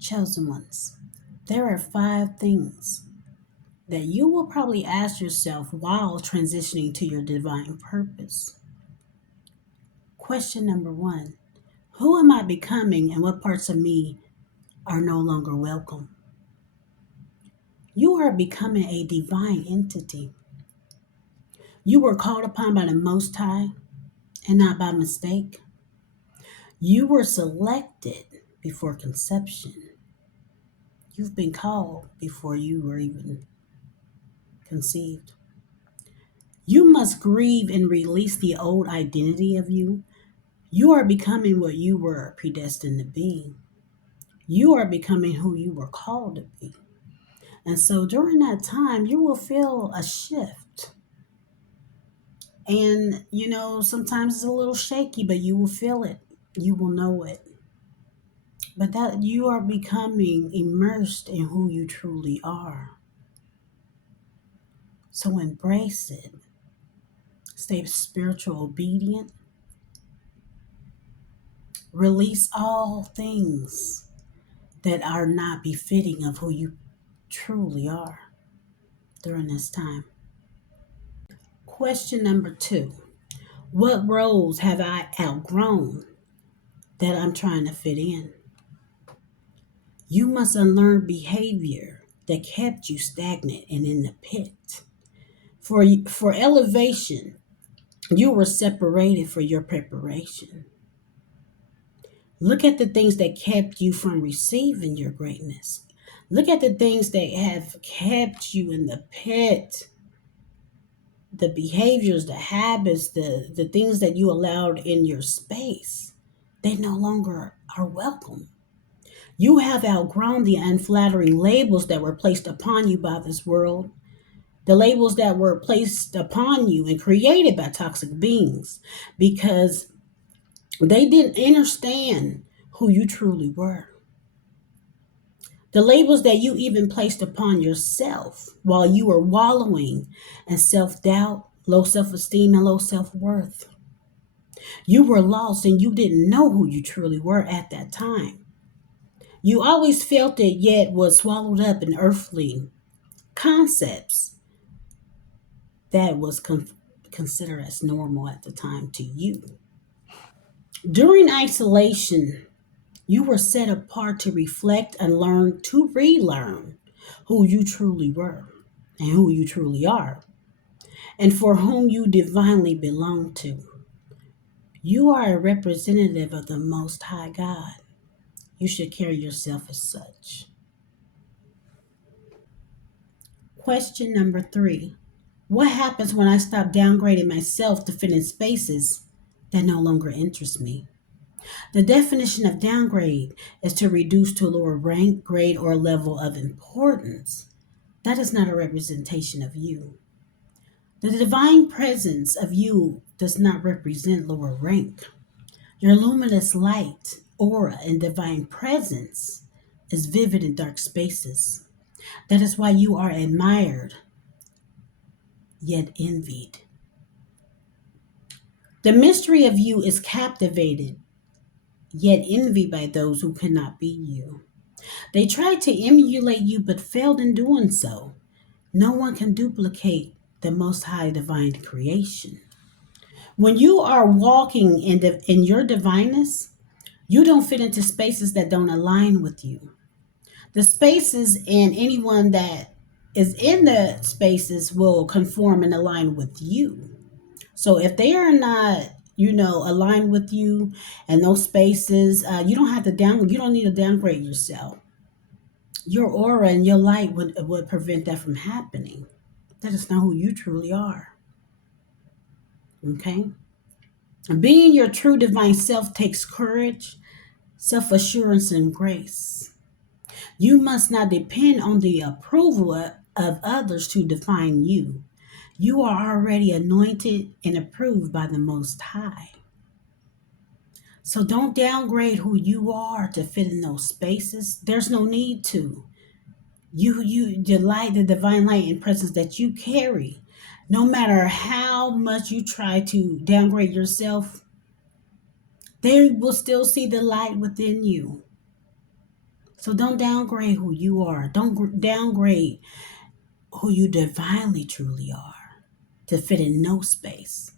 Chosen ones, there are 5 things that you will probably ask yourself while transitioning to your divine purpose. Question number 1: who am I becoming and what parts of me are no longer welcome? You are becoming a divine entity. You were called upon by the Most High and not by mistake. You were selected before conception. You've been called before you were even conceived. You must grieve and release the old identity of you. You are becoming what you were predestined to be. You are becoming who you were called to be. And so during that time, you will feel a shift. And, sometimes it's a little shaky, but you will feel it. You will know it. But that you are becoming immersed in who you truly are. So embrace it. Stay spiritual obedient. Release all things that are not befitting of who you truly are during this time. Question number 2: what roles have I outgrown that I'm trying to fit in? You must unlearn behavior that kept you stagnant and in the pit. For elevation, you were separated for your preparation. Look at the things that kept you from receiving your greatness. Look at the things that have kept you in the pit. The behaviors, the habits, the things that you allowed in your space, they no longer are welcome. You have outgrown the unflattering labels that were placed upon you by this world, the labels that were placed upon you and created by toxic beings because they didn't understand who you truly were. The labels that you even placed upon yourself while you were wallowing in self doubt, low self esteem, and low self worth. You were lost and you didn't know who you truly were at that time. You always felt it, yet was swallowed up in earthly concepts that was considered as normal at the time to you. During isolation, you were set apart to reflect and learn to relearn who you truly were and who you truly are, and for whom you divinely belong to. You are a representative of the Most High God. You should carry yourself as such. Question number 3: what happens when I stop downgrading myself to fit in spaces that no longer interest me? The definition of downgrade is to reduce to a lower rank, grade, or level of importance. That is not a representation of you. The divine presence of you does not represent lower rank. Your luminous light, aura, and divine presence is vivid in dark spaces. That is why you are admired, yet envied. The mystery of you is captivated, yet envied by those who cannot be you. They tried to emulate you but failed in doing so. No one can duplicate the Most High divine creation. When you are walking in your divineness, you don't fit into spaces that don't align with you. The spaces and anyone that is in the spaces will conform and align with you. So if they are not, aligned with you and those spaces, you don't have to you don't need to downgrade yourself. Your aura and your light would prevent that from happening. That is not who you truly are. Okay? And being your true divine self takes courage, self assurance, and grace. You must not depend on the approval of others to define you. You are already anointed and approved by the Most High. So don't downgrade who you are to fit in those spaces. There's no need to. The light, the divine light and presence that you carry, no matter how much you try to downgrade yourself, they will still see the light within you. So don't downgrade who you are. Don't downgrade who you divinely truly are to fit in no space.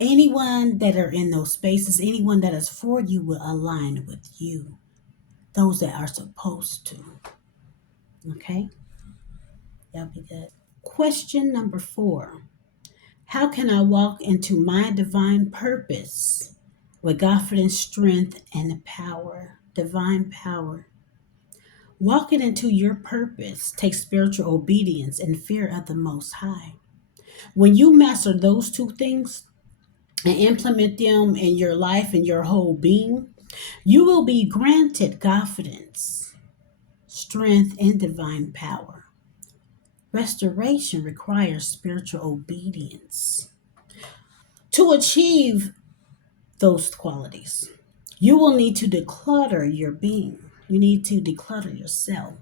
Anyone that are in those spaces, anyone that is for you will align with you. Those that are supposed to. Okay? That'll be good. Question number 4. How can I walk into my divine purpose with confidence, strength, and power? Divine power. Walking into your purpose takes spiritual obedience and fear of the Most High. When you master those two things and implement them in your life and your whole being, you will be granted confidence, strength, and divine power. Restoration requires spiritual obedience. To achieve those qualities, you will need to declutter your being. You need to declutter yourself.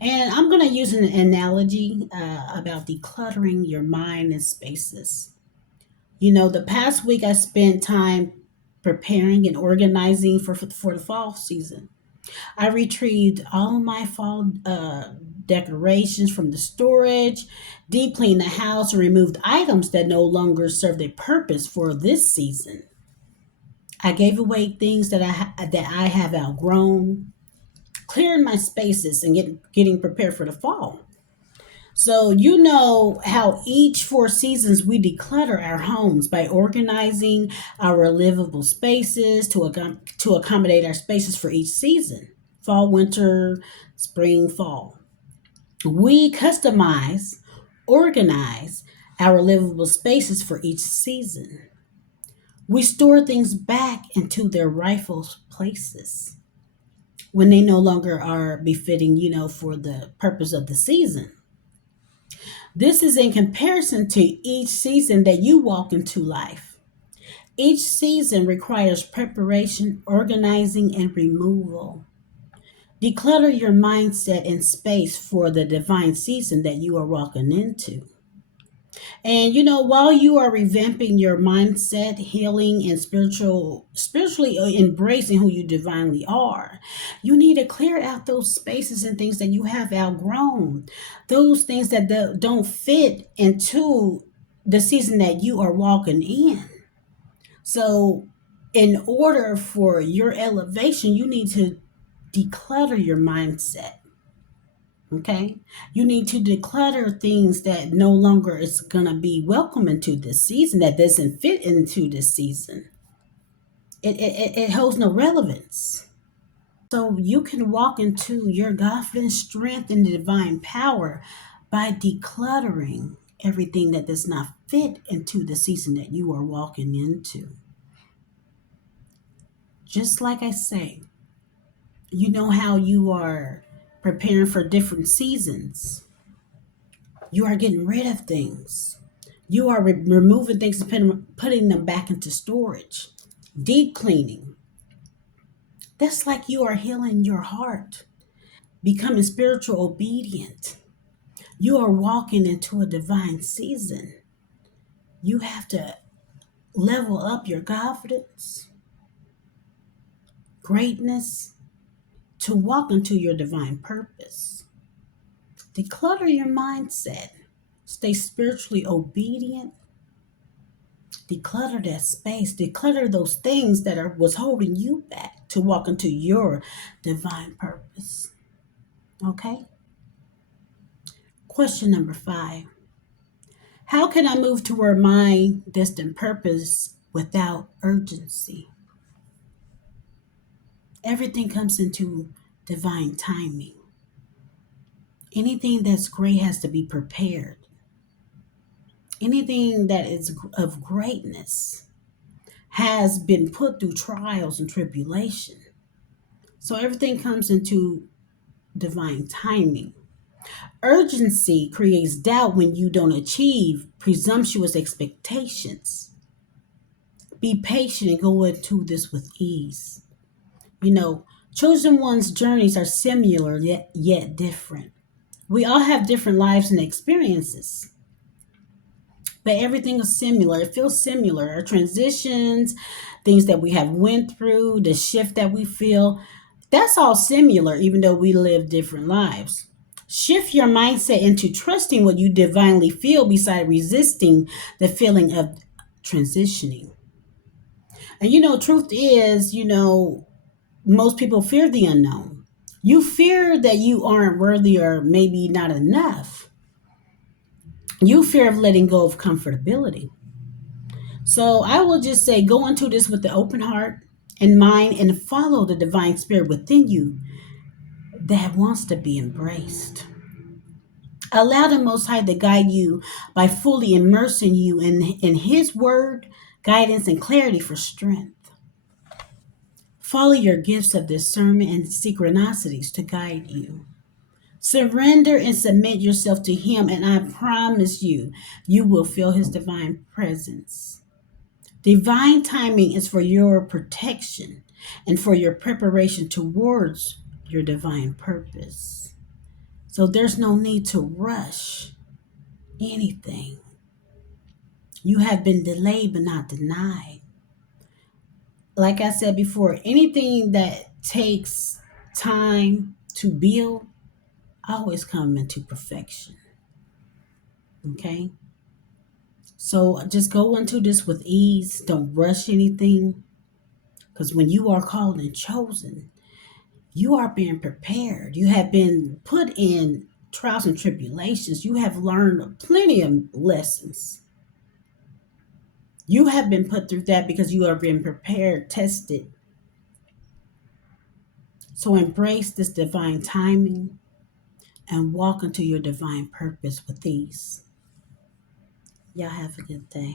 And I'm going to use an analogy about decluttering your mind and spaces. The past week I spent time preparing and organizing for the fall season. I retrieved all my fall decorations from the storage, deep cleaned the house, and removed items that no longer served a purpose for this season. I gave away things that I have outgrown, clearing my spaces and getting prepared for the fall. So you know how each 4 seasons we declutter our homes by organizing our livable spaces to accommodate our spaces for each season. Fall, winter, spring, fall. We customize, organize our livable spaces for each season. We store things back into their rightful places when they no longer are befitting, for the purpose of the season. This is in comparison to each season that you walk into life. Each season requires preparation, organizing, and removal. Declutter your mindset and space for the divine season that you are walking into. And while you are revamping your mindset, healing, and spiritually embracing who you divinely are, you need to clear out those spaces and things that you have outgrown, those things that don't fit into the season that you are walking in. So, in order for your elevation, you need to declutter your mindset. Okay, you need to declutter things that no longer is going to be welcome into this season, that doesn't fit into this season. It holds no relevance. So you can walk into your Godfidence strength and divine power by decluttering everything that does not fit into the season that you are walking into. Just like I say, you know how you are preparing for different seasons. You are getting rid of things. You are removing things and putting them back into storage. Deep cleaning. That's like you are healing your heart, becoming spiritual obedient. You are walking into a divine season. You have to level up your confidence, greatness, to walk into your divine purpose. Declutter your mindset. Stay spiritually obedient. Declutter that space. Declutter those things that was holding you back to walk into your divine purpose. Okay? Question number 5. How can I move toward my destined purpose without urgency? Everything comes into divine timing. Anything that's great has to be prepared. Anything that is of greatness has been put through trials and tribulation. So everything comes into divine timing. Urgency creates doubt when you don't achieve presumptuous expectations. Be patient and go into this with ease. Chosen ones' journeys are similar yet different. We all have different lives and experiences, but everything is similar. It feels similar. Our transitions, things that we have went through, the shift that we feel, That's all similar, even though we live different lives. Shift your mindset into trusting what you divinely feel beside resisting the feeling of transitioning. And truth is, most people fear the unknown. You fear that you aren't worthy or maybe not enough. You fear of letting go of comfortability. So I will just say go into this with the open heart and mind and follow the divine spirit within you that wants to be embraced. Allow the Most High to guide you by fully immersing you in His word, guidance, and clarity for strength. Follow your gifts of discernment and synchronicities to guide you. Surrender and submit yourself to Him, and I promise you, you will feel His divine presence. Divine timing is for your protection and for your preparation towards your divine purpose. So there's no need to rush anything. You have been delayed but not denied. Like I said before, anything that takes time to build always come into perfection. Okay? So just go into this with ease. Don't rush anything. Because when you are called and chosen, you are being prepared. You have been put in trials and tribulations. You have learned plenty of lessons. You have been put through that because you are being prepared, tested. So embrace this divine timing and walk into your divine purpose with ease. Y'all have a good day.